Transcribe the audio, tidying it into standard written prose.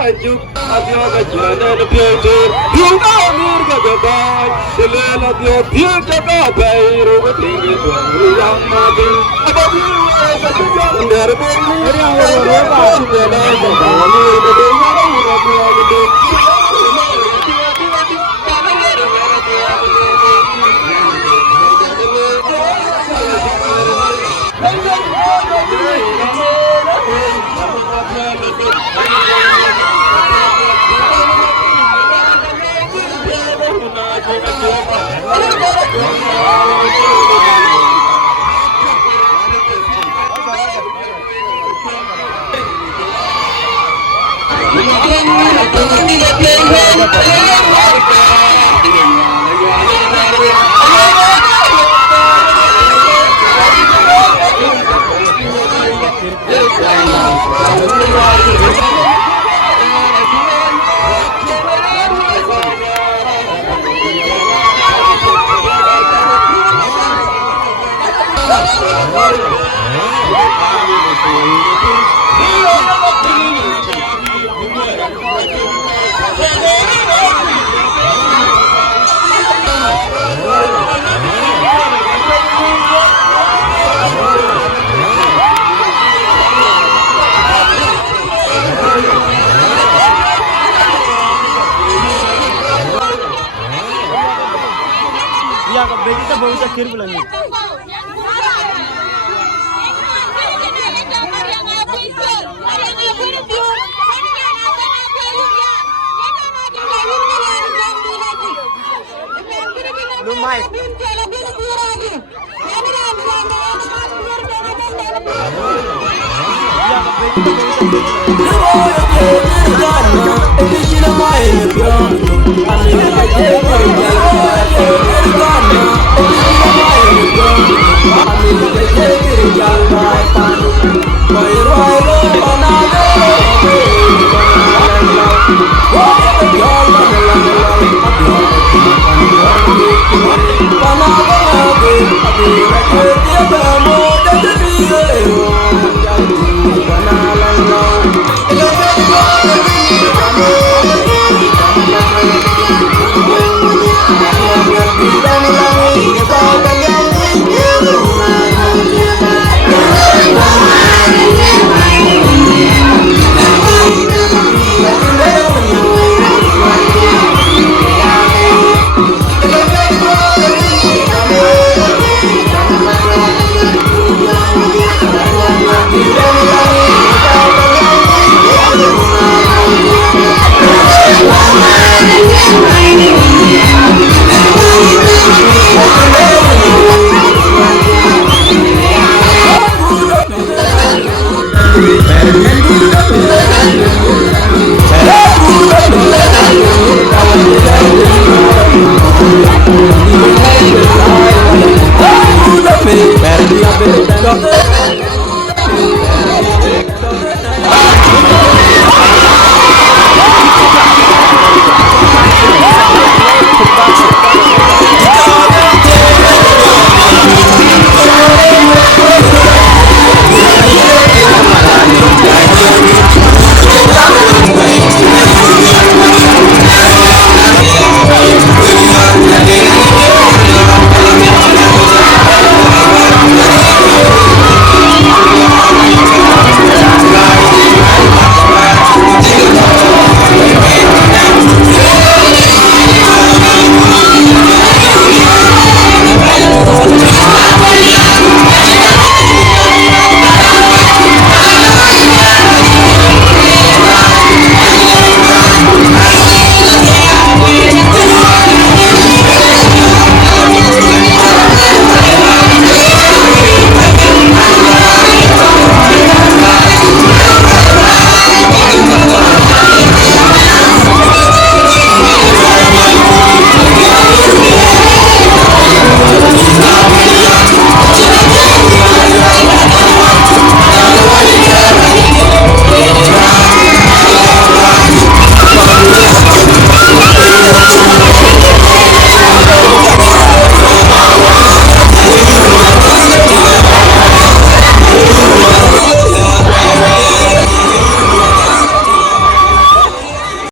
Juk adio ga jana na pyeje yuga mir ga gabai sele la dio dio ga bai ro ga tinge do yang ma ge ababu ga ga ndar bo ri ya ro ba shi de la ga ba ni ga de ya ro ga ga de Ya, begitu baru saya kirim lagi. Lumai. Boy,